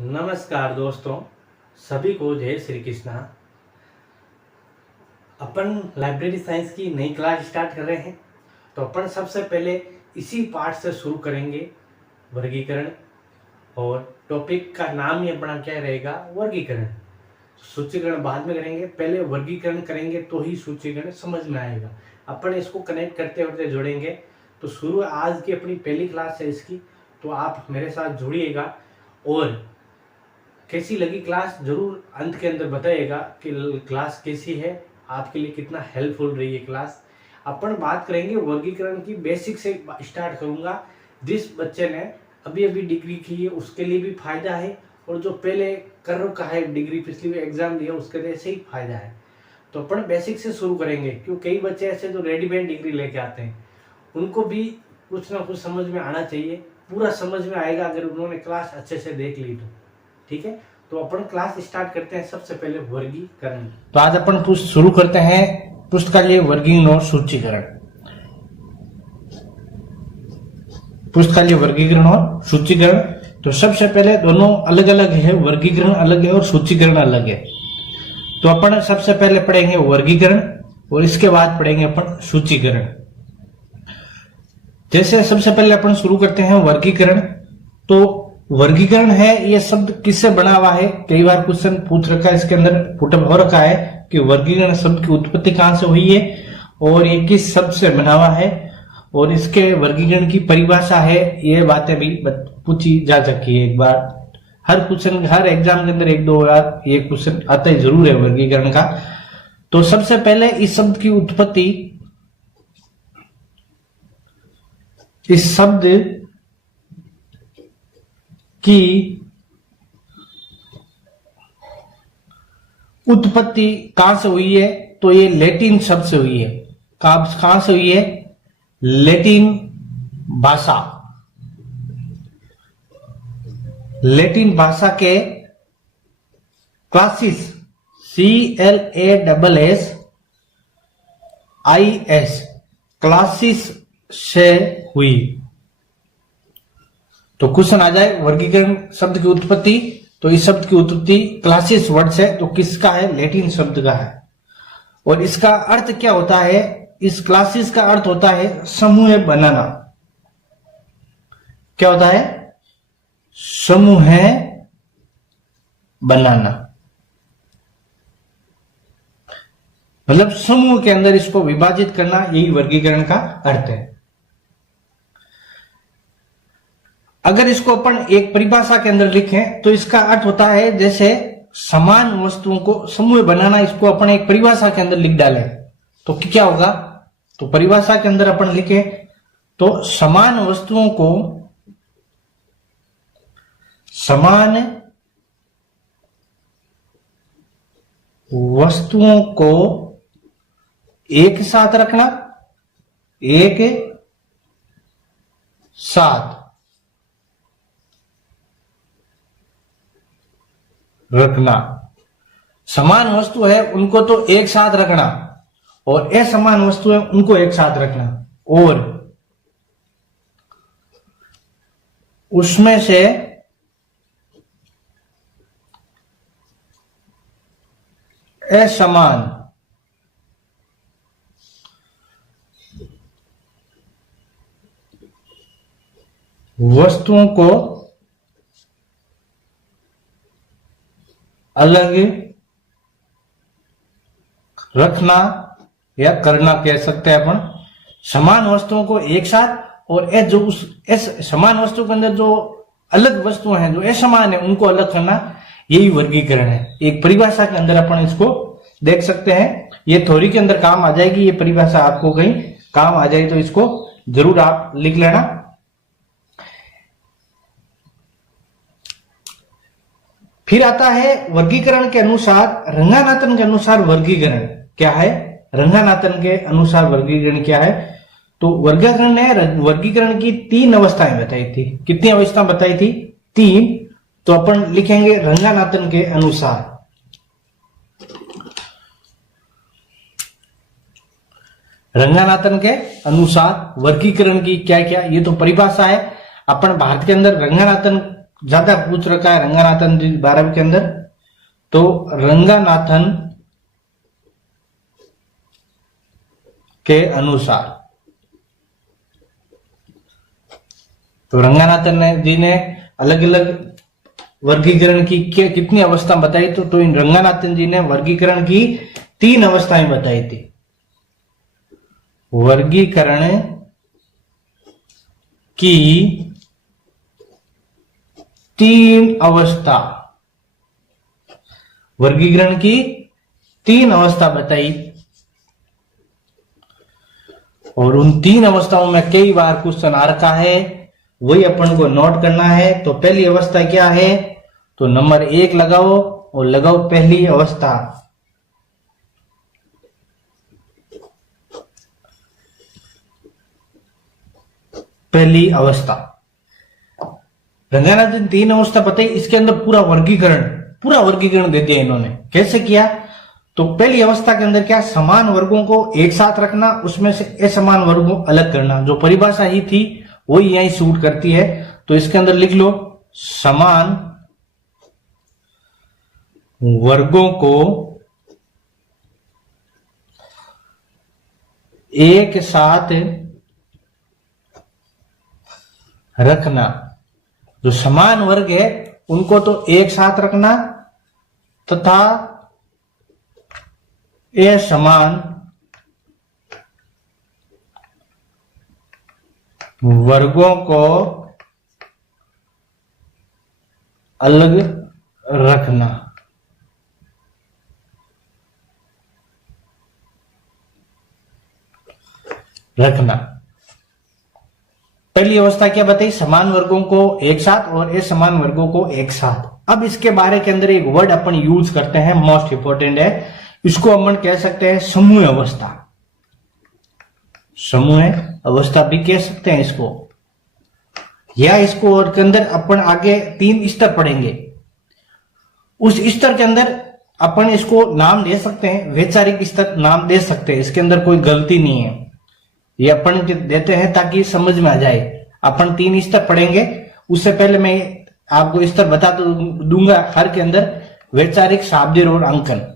नमस्कार दोस्तों, सभी को जय श्री कृष्णा। अपन लाइब्रेरी साइंस की नई क्लास स्टार्ट कर रहे हैं। तो अपन सबसे पहले इसी पार्ट से शुरू करेंगे, वर्गीकरण। और टॉपिक का नाम ही अपना क्या रहेगा, वर्गीकरण। सूचीकरण बाद में करेंगे, पहले वर्गीकरण करेंगे तो ही सूचीकरण समझ में आएगा। अपन इसको कनेक्ट करते होते जोड़ेंगे। तो शुरू आज की अपनी पहली क्लास है इसकी, तो आप मेरे साथ जुड़िएगा और कैसी लगी क्लास जरूर अंत के अंदर बताइएगा कि क्लास कैसी है, आपके लिए कितना हेल्पफुल रही है क्लास। अपन बात करेंगे वर्गीकरण की, बेसिक से स्टार्ट करूंगा। जिस बच्चे ने अभी अभी डिग्री की है उसके लिए भी फायदा है, और जो पहले कर रखा है डिग्री, पिछली एग्जाम दिया उसके लिए से ही फायदा है। तो अपन बेसिक से शुरू करेंगे, क्योंकि कई बच्चे ऐसे जो रेडीमेड डिग्री लेके आते हैं उनको भी कुछ ना कुछ समझ में आना चाहिए। पूरा समझ में आएगा अगर उन्होंने क्लास अच्छे से देख ली तो। ठीक है, तो अपन क्लास स्टार्ट करते हैं। सबसे पहले वर्गीकरण। तो आज अपन शुरू करते हैं पुस्तकालय वर्गीकरण और सूचीकरण। पुस्तकालय वर्गीकरण और सूचीकरण। तो सबसे पहले दोनों अलग अलग है, वर्गीकरण अलग है और सूचीकरण अलग है। तो अपन सबसे पहले पढ़ेंगे वर्गीकरण और इसके बाद पढ़ेंगे अपन सूचीकरण। जैसे सबसे पहले अपन शुरू करते हैं वर्गीकरण। तो वर्गीकरण है, ये शब्द किससे बना हुआ है, कई बार क्वेश्चन पूछ रखा है, इसके अंदर पुटअप हो रखा है कि वर्गीकरण शब्द की उत्पत्ति कहां से हुई है और ये किस शब्द से बना हुआ है, और इसके वर्गीकरण की परिभाषा है। ये बातें भी पूछी जा सकती है। एक बार हर क्वेश्चन, हर एग्जाम के अंदर एक दो बार ये क्वेश्चन आता ही जरूर है वर्गीकरण का। तो सबसे पहले इस शब्द की उत्पत्ति, इस शब्द की उत्पत्ति कहां से हुई है, तो ये लैटिन शब्द से हुई है। कहां से हुई है, लैटिन भाषा। लैटिन भाषा के क्लासिस, CLASSIS, क्लासिस से हुई। तो क्वेश्चन आ जाए वर्गीकरण शब्द की उत्पत्ति, तो इस शब्द की उत्पत्ति क्लासिस वर्ड से, तो किसका है, लैटिन शब्द का है। और इसका अर्थ क्या होता है, इस क्लासिस का अर्थ होता है समूह बनाना। क्या होता है, समूह बनाना, मतलब समूह के अंदर इसको विभाजित करना, यही वर्गीकरण का अर्थ है। अगर इसको अपन एक परिभाषा के अंदर लिखें तो इसका अर्थ होता है जैसे समान वस्तुओं को समूह बनाना। इसको अपन एक परिभाषा के अंदर लिख डालें तो क्या होगा, तो परिभाषा के अंदर अपन लिखे तो समान वस्तुओं को एक साथ रखना, एक साथ रखना। समान वस्तु है उनको तो एक साथ रखना, और असमान वस्तु है उनको एक साथ रखना, और उसमें से असमान वस्तुओं को अलग रखना या करना कह सकते हैं अपन। समान वस्तुओं को एक साथ, और जो उस समान वस्तु के अंदर जो अलग वस्तुएं हैं जो असमान है उनको अलग करना, यही वर्गीकरण है। एक परिभाषा के अंदर अपन इसको देख सकते हैं। ये थ्योरी के अंदर काम आ जाएगी, ये परिभाषा आपको कहीं काम आ जाए तो इसको जरूर आप लिख लेना। फिर आता है वर्गीकरण के अनुसार, रंगानाथन के अनुसार वर्गीकरण क्या है, रंगानाथन के अनुसार वर्गीकरण क्या है। तो वर्गीकरण ने वर्गीकरण की 3 अवस्थाएं बताई थी। कितनी अवस्था बताई थी, 3। तो अपन लिखेंगे रंगानाथन के अनुसार। रंगानाथन के अनुसार वर्गीकरण की क्या क्या, ये तो परिभाषा है। अपन भारत के अंदर रंगानाथन ज्यादा पूछ रखा है रंगानाथन जी 12वीं के अंदर, तो रंगानाथन के अनुसार, तो रंगानाथन जी ने अलग अलग वर्गीकरण की कितनी अवस्था बताई, तो इन रंगानाथन जी ने वर्गीकरण की 3 अवस्थाएं बताई थी। वर्गीकरण की 3 अवस्था, वर्गीकरण की 3 अवस्था बताई, और उन 3 अवस्थाओं में कई बार क्वेश्चन आ रखा है, वही अपन को नोट करना है। तो पहली अवस्था क्या है, तो नंबर 1 लगाओ और लगाओ पहली अवस्था। पहली अवस्था रंगानाथन 3 अवस्था बताई, इसके अंदर पूरा वर्गीकरण दे दिया इन्होंने। कैसे किया, तो पहली अवस्था के अंदर क्या, समान वर्गों को एक साथ रखना, उसमें से असमान वर्गों को अलग करना। जो परिभाषा ही थी वही यही सूट करती है। तो इसके अंदर लिख लो, समान वर्गों को एक साथ रखना। जो समान वर्ग है उनको तो एक साथ रखना, तथा असमान वर्गों को अलग रखना। पहली अवस्था क्या बताई, समान वर्गों को एक साथ और असमान वर्गों को एक साथ। अब इसके बारे के अंदर एक वर्ड अपन यूज करते हैं, मोस्ट इंपोर्टेंट है, इसको अपन कह सकते हैं समूह अवस्था। समूह अवस्था भी कह सकते हैं इसको, या इसको और के अंदर अपन आगे 3 स्तर पढ़ेंगे। उस स्तर के अंदर अपन इसको नाम दे सकते हैं, वैचारिक स्तर नाम दे सकते हैं, इसके अंदर कोई गलती नहीं है। ये अपन देते हैं ताकि समझ में आ जाए। अपन 3 स्तर पढ़ेंगे, उससे पहले मैं आपको स्तर बता दूंगा हर के अंदर, वैचारिक, शाब्दिक और अंकन।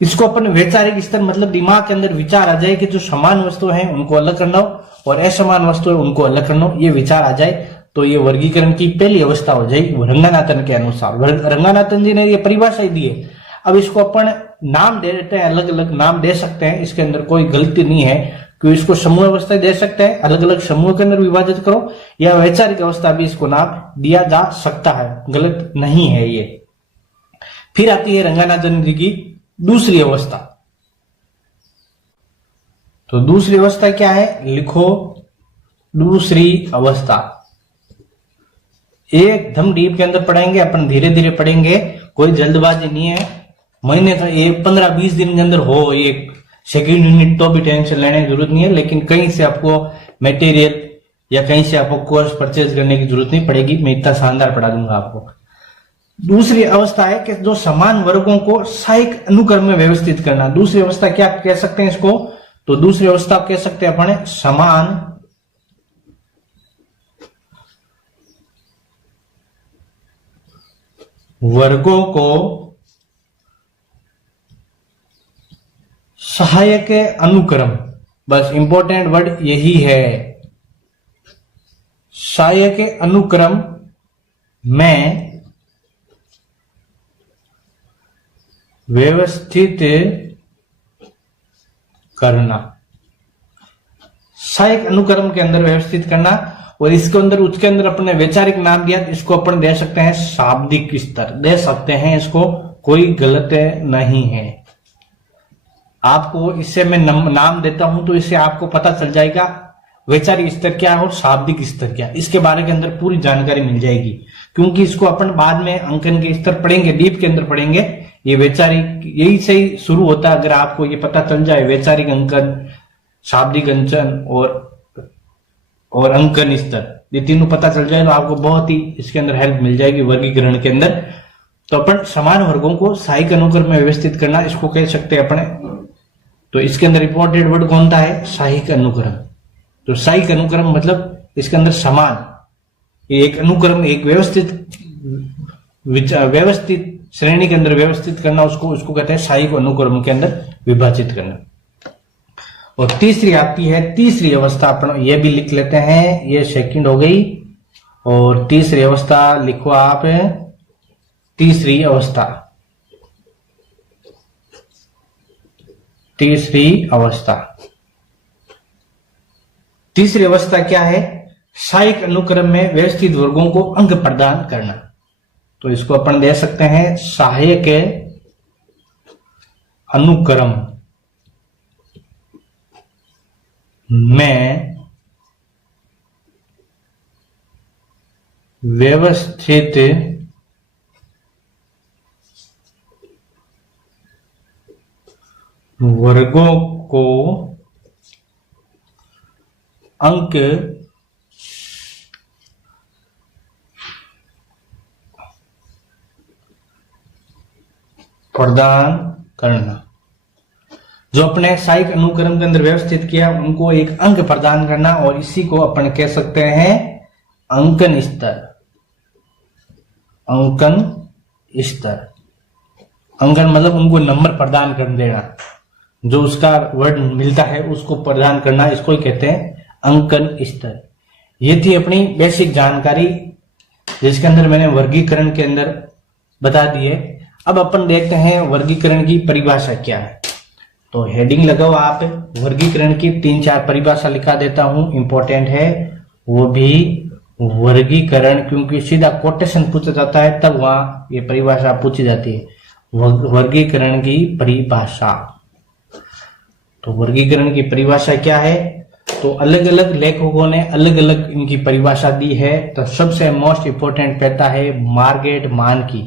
इसको अपन वैचारिक स्तर मतलब दिमाग के अंदर विचार आ जाए कि जो समान वस्तु है उनको अलग करना हो और असमान वस्तु है उनको अलग करना हो, ये विचार आ जाए तो ये वर्गीकरण की पहली अवस्था हो जाएगी रंगानाथन के अनुसार। रंगानाथन जी ने ये परिभाषा ही दी है। अब इसको अपन नाम दे देते हैं, अलग अलग नाम दे सकते हैं, इसके अंदर कोई गलती नहीं है, क्योंकि इसको समूह अवस्था दे सकते हैं, अलग अलग समूह के अंदर विभाजित करो, या वैचारिक अवस्था भी इसको नाम दिया जा सकता है, गलत नहीं है ये। फिर आती है रंगानाथन जी की दूसरी अवस्था। तो दूसरी अवस्था क्या है, लिखो दूसरी अवस्था। एकदम डीप के अंदर पढ़ेंगे अपन, धीरे धीरे पढ़ेंगे, कोई जल्दबाजी नहीं है। महीने का 15-20 दिन के अंदर हो एक सेकेंड यूनिट तो भी टेंशन लेने की जरूरत नहीं है, लेकिन कहीं से आपको मटेरियल या कहीं से आपको कोर्स परचेज करने की जरूरत नहीं पड़ेगी, मैं इतना शानदार पढ़ा दूंगा आपको। दूसरी अवस्था है कि जो समान वर्गों को सहायक अनुक्रम में व्यवस्थित करना। दूसरी अवस्था क्या कह सकते हैं इसको, तो दूसरी अवस्था कह सकते हैं अपने समान वर्गों को सहायक अनुक्रम, बस इंपॉर्टेंट वर्ड यही है, सहायक अनुक्रम में व्यवस्थित करना। सहायक अनुक्रम के अंदर व्यवस्थित करना, और इसके अंदर उसके अंदर अपने वैचारिक नाम दिया, इसको अपन दे सकते हैं शाब्दिक स्तर, दे सकते हैं इसको, कोई गलत नहीं है। आपको इससे मैं नाम देता हूं तो इससे आपको पता चल जाएगा वैचारिक स्तर क्या है और शाब्दिक स्तर क्या है, इसके बारे के अंदर पूरी जानकारी मिल जाएगी, क्योंकि इसको अपन बाद में अंकन के स्तर पढ़ेंगे, डीप के अंदर पढ़ेंगे। ये वैचारिक यही से ही शुरू होता है। अगर आपको ये पता चल जाए वैचारिक अंकन, शाब्दिक अंकन और अंकन स्तर, ये तीनों पता चल जाए तो आपको बहुत ही इसके अंदर हेल्प मिल जाएगी वर्गीकरण के अंदर। तो अपन समान वर्गों को सहायक अनुक्रम में व्यवस्थित करना, इसको कह सकते हैं अपने। तो इसके अंदर इंपॉर्टेंट वर्ड कौन सा है, सहायक अनुक्रम। तो सहायक अनुक्रम मतलब इसके अंदर समान, एक अनुक्रम, एक व्यवस्थित व्यवस्थित श्रेणी के अंदर व्यवस्थित करना, उसको कहते हैं सहायक अनुक्रम के अंदर विभाजित करना। और तीसरी आती है तीसरी अवस्था, अपन ये भी लिख लेते हैं, ये सेकंड हो गई। और तीसरी अवस्था लिखो आप, तीसरी अवस्था, तीसरी अवस्था। तीसरी अवस्था क्या है? सहायक अनुक्रम में व्यवस्थित वर्गों को अंक प्रदान करना। तो इसको अपन दे सकते हैं सहायक अनुक्रम में व्यवस्थित वर्गों को अंक प्रदान करना। जो अपने सहायक अनुक्रम के अंदर व्यवस्थित किया उनको एक अंक प्रदान करना, और इसी को अपन कह सकते हैं अंकन स्तर। अंकन स्तर, अंकन मतलब उनको नंबर प्रदान कर देना, जो उसका वर्ड मिलता है उसको प्रदान करना, इसको ही कहते हैं अंकन स्तर। ये थी अपनी बेसिक जानकारी, जिसके अंदर मैंने वर्गीकरण के अंदर बता दिए। अब अपन देखते हैं वर्गीकरण की परिभाषा क्या है। तो हेडिंग लगाओ आप, वर्गीकरण की 3-4 परिभाषा लिखा देता हूं, इंपॉर्टेंट है वो भी वर्गीकरण, क्योंकि सीधा कोटेशन पूछा जाता है तब वहां ये परिभाषा पूछी जाती है, वर्गीकरण की परिभाषा। तो वर्गीकरण की परिभाषा क्या है? तो अलग अलग लेखकों ने अलग अलग इनकी परिभाषा दी है। तो सबसे मोस्ट इंपोर्टेंट कहता है मार्ग्रेट मान की।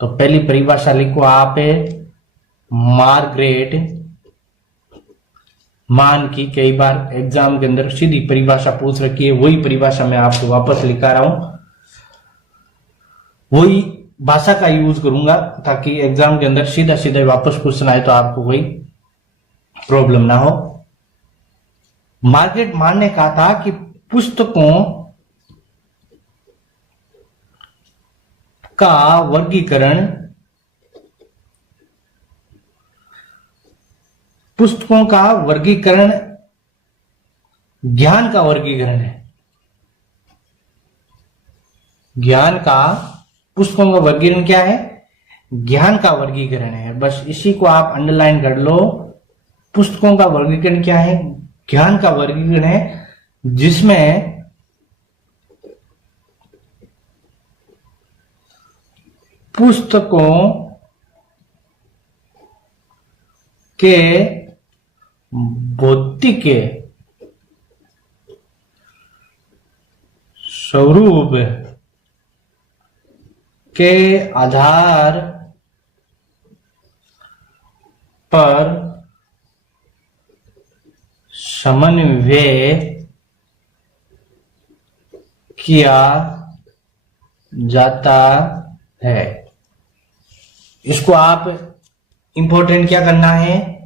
तो पहली परिभाषा लिखो आप, मार्ग्रेट मान की। कई बार एग्जाम के अंदर सीधी परिभाषा पूछ रखी है, वही परिभाषा मैं आपको वापस लिखा रहा हूं, वही भाषा का यूज करूंगा ताकि एग्जाम के अंदर सीधा सीधा वापस क्वेश्चन आए तो आपको कोई प्रॉब्लम ना हो। मार्ग्रेट मान ने कहा था कि पुस्तकों का वर्गीकरण, पुस्तकों का वर्गीकरण ज्ञान का वर्गीकरण है। ज्ञान का, पुस्तकों का वर्गीकरण क्या है? ज्ञान का वर्गीकरण है। बस इसी को आप अंडरलाइन कर लो। पुस्तकों का वर्गीकरण क्या है? ज्ञान का वर्गीकरण है, जिसमें पुस्तकों के भौतिक स्वरूप के आधार पर समन्वय किया जाता है। इसको आप इंपॉर्टेंट क्या करना है?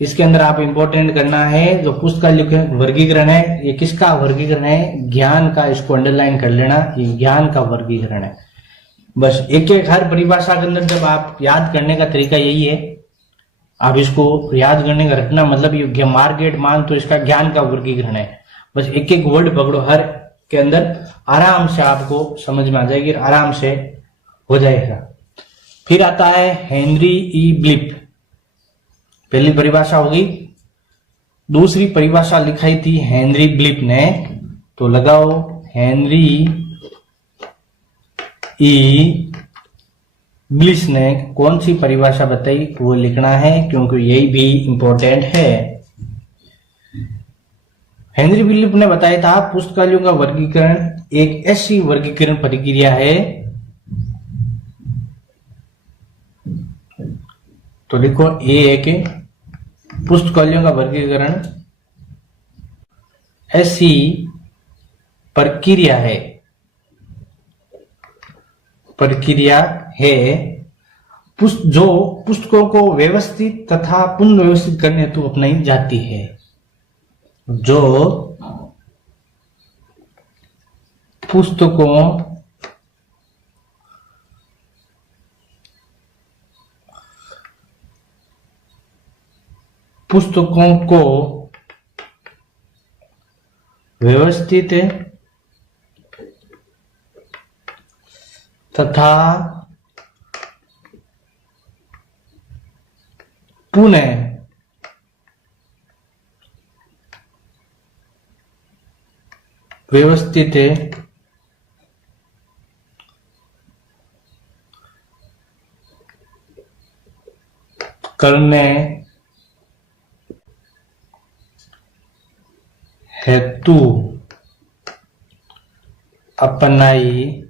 इसके अंदर आप इंपॉर्टेंट करना है जो पुस्तक का वर्गीकरण है, ये किसका वर्गीकरण है? ज्ञान का। इसको अंडरलाइन कर लेना, ये ज्ञान का वर्गीकरण है। बस एक एक हर परिभाषा के अंदर जब आप याद करने का तरीका यही है, आप इसको याद करने का रखना, मतलब ये मार्ग्रेट मान तो इसका ज्ञान का वर्गीकरण है। बस एक एक वर्ड पकड़ो, हर के अंदर आराम से आपको समझ में आ जाएगी, आराम से हो जाएगा। फिर आता है हेनरी ई ब्लिप, पहली परिभाषा होगी। दूसरी परिभाषा लिखाई थी हेनरी ब्लिप ने, तो लगाओ हेनरी ई ब्लिस ने कौन सी परिभाषा बताई वो लिखना है, क्योंकि यही भी इंपॉर्टेंट है। हेनरी ब्लिप ने बताया था पुस्तकालयों का वर्गीकरण एक ऐसी वर्गीकरण प्रक्रिया है, तो लिखो एक पुस्तकालयों का वर्गीकरण ऐसी प्रक्रिया है, जो पुस्तकों को व्यवस्थित तथा पुनः व्यवस्थित करने हेतु अपनाई जाती है। जो पुस्तकों पुस्तकों को व्यवस्थित तथा पुनः व्यवस्थित करने हेतु अपनाई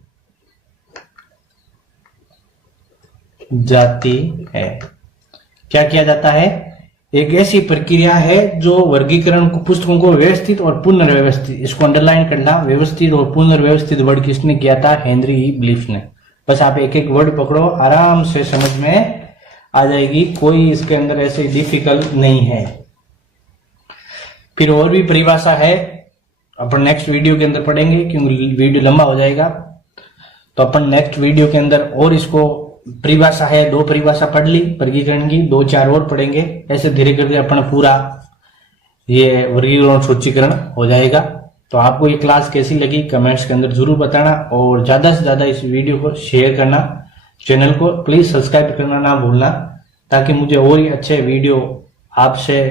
जाती है। क्या किया जाता है? एक ऐसी प्रक्रिया है जो वर्गीकरण को पुस्तकों को व्यवस्थित और पुनर्व्यवस्थित, इसको अंडरलाइन करना, व्यवस्थित और पुनर्व्यवस्थित वर्ड किसने किया था? हेनरी ब्लीफ ने। बस आप एक एक वर्ड पकड़ो, आराम से समझ में आ जाएगी, कोई इसके अंदर ऐसे डिफिकल्ट नहीं है। फिर और भी परिभाषा है, अपन नेक्स्ट वीडियो के अंदर पढ़ेंगे क्योंकि वीडियो लंबा हो जाएगा। तो अपन नेक्स्ट वीडियो के अंदर और इसको परिभाषा है, 2 परिभाषा पढ़ ली वर्गीकरण की, 2-4 और पढ़ेंगे। ऐसे धीरे करके अपन पूरा ये वर्गीकरण और सूचीकरण हो जाएगा। तो आपको ये क्लास कैसी लगी कमेंट्स के अंदर जरूर बताना, और ज्यादा से ज्यादा इस वीडियो को शेयर करना, चैनल को प्लीज सब्सक्राइब करना ना भूलना, ताकि मुझे और ही अच्छे वीडियो आपसे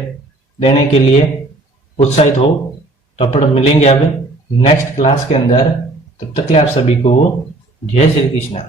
देने के लिए उत्साहित हो। तो अपन मिलेंगे अब नेक्स्ट क्लास के अंदर, तब तक के लिए आप सभी को जय श्री कृष्ण।